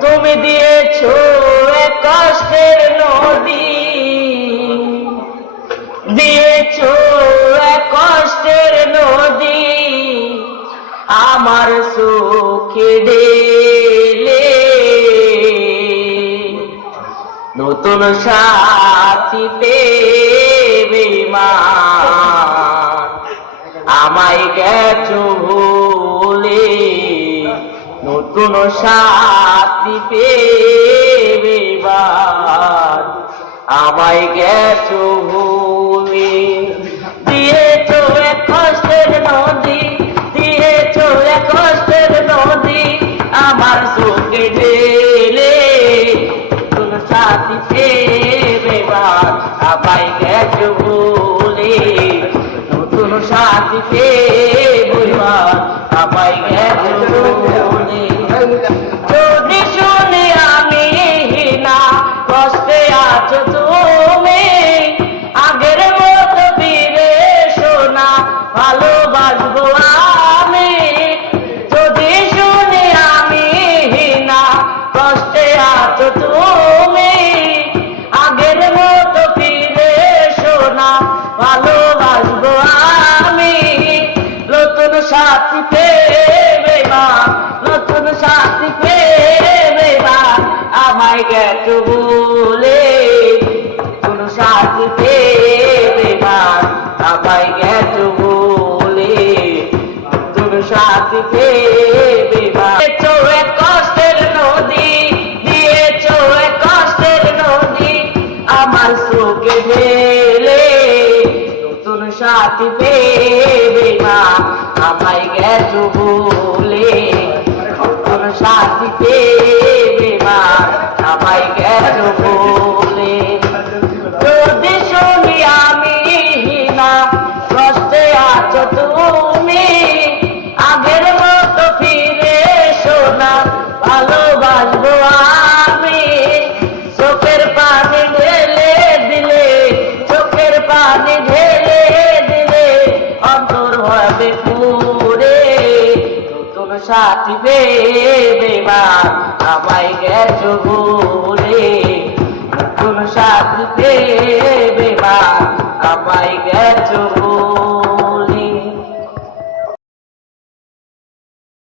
তুমি দিয়েছো এক কষ্টের নদী, দিয়েছো এক কষ্টের নদী, আমার সুখে ঢেলে। নতুন সাথী পেয়ে বেঈমান আমায় গেছো ভুলে। নতুন সাথী পেয়ে বেঈমান আমায় গেছো ভুলে। দিয়েছো এক কষ্টের নদী, দিয়েছো এক কষ্টের নদী, আমার চোখে ঢেলে। নতুন সাথী পেয়ে বেঈমান আমায় গেছো ভুলে। নতুন সাথী পেয়ে বেঈমান আমায় গেছো ভুলে। যদি শুনি আমি না কষ্টে আছো তুমি, আগের মতো ফিরে এসো না, ভালোবাসবো আমি। যদি শুনি আমি না কষ্টে আছো তুমি, আগের মতো ফিরে এসো না, ভালোবাসবো আমি। নতুন সাথী পেয়ে বেঈমান, নতুন সাথী পেয়ে বেঈমান আমায় গেছো ভুলে। নতুন সাথী পেয়ে বেঈমান আমায় গেছো ভুলে। নতুন সাথী পেয়ে বেঈমান দিয়েছো এক কষ্টের নদী, দিয়েছো এক কষ্টের নদী, আমার চোখে ঢেলে। নতুন সাথী পেয়ে বেঈমান আমায় গেছো ভুলে। নতুন সাথী পেয়ে বেঈমান আমায় গেছো ভুলে। যদি শুনি আমি না কষ্টে আছো তুমি, আগের মতো ফিরে এসো না, ভালোবাসবো আমি। চোখের পানি ঢেলে দিলে, চোখের পানি ঢেলে দিলে অন্তর হবে পুরে। নতুন সাথী পেয়ে বেঈমান আমায় গেছো ভুলে। নতুন সাথী পেয়ে